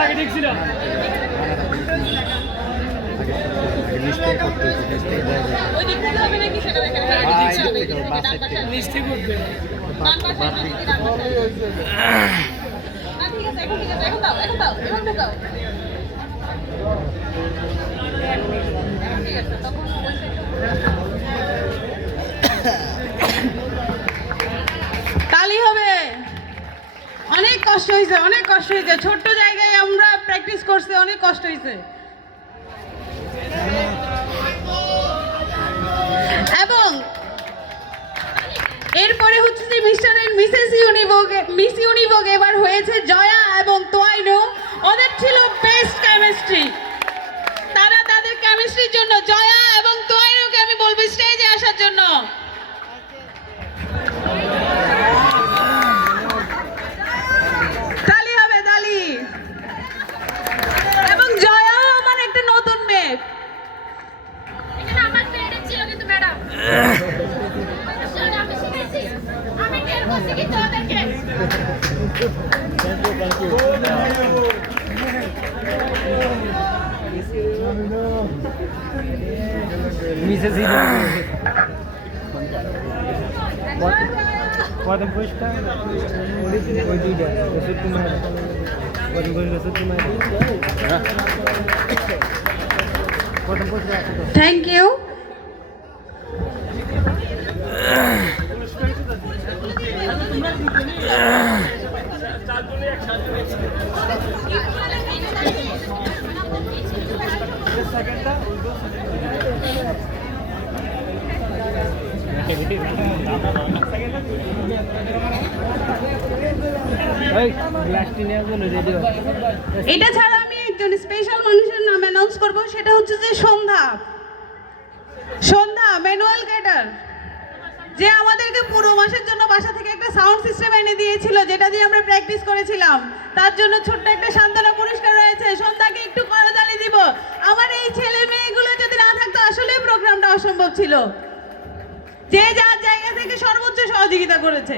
আগে ঠিক ছিল তালি হবে। অনেক কষ্ট হয়েছে, ছোট্ট জায়গায় আমরা প্র্যাকটিস করছি, অনেক কষ্ট হয়েছে। এবং এরপরে হচ্ছে যে মিস্টার এন্ড মিস ইউনিভোগ এবার হয়েছে জয়া এবং তোয়াইনো। ওদের ছিল বেস্ট কেমিস্ট্রি। তারা তাদের কেমিস্ট্রির জন্য জয়া এবং তোয়াইনোকে আমি বলবো স্টেজে আসার জন্য। তালি হবে, তালি। এবং জয়াও আমার একটা নতুন মেয়ে। Thank you. এটা ছাড়া আমি একজন স্পেশাল মানুষের নাম অ্যানাউন্স করব, সেটা হচ্ছে যে সন্ধ্যা ম্যানুয়াল গেটার, যে আমাদেরকে পুরো মাসের জন্য বাসা থেকে একটা সাউন্ড সিস্টেম এনে দিয়েছিল, যেটা দিয়ে আমরা প্র্যাকটিস করেছিলাম। তার জন্য ছোট্ট একটা সান্ত্বনা পুরস্কার রয়েছে। সন্ধ্যাকে একটু করতালি দিব। আমার এই ছেলে মেয়েগুলো যদি না থাকতো আসলে প্রোগ্রামটা অসম্ভব ছিল। যে যার জায়গা থেকে সর্বোচ্চ সহযোগিতা করেছে।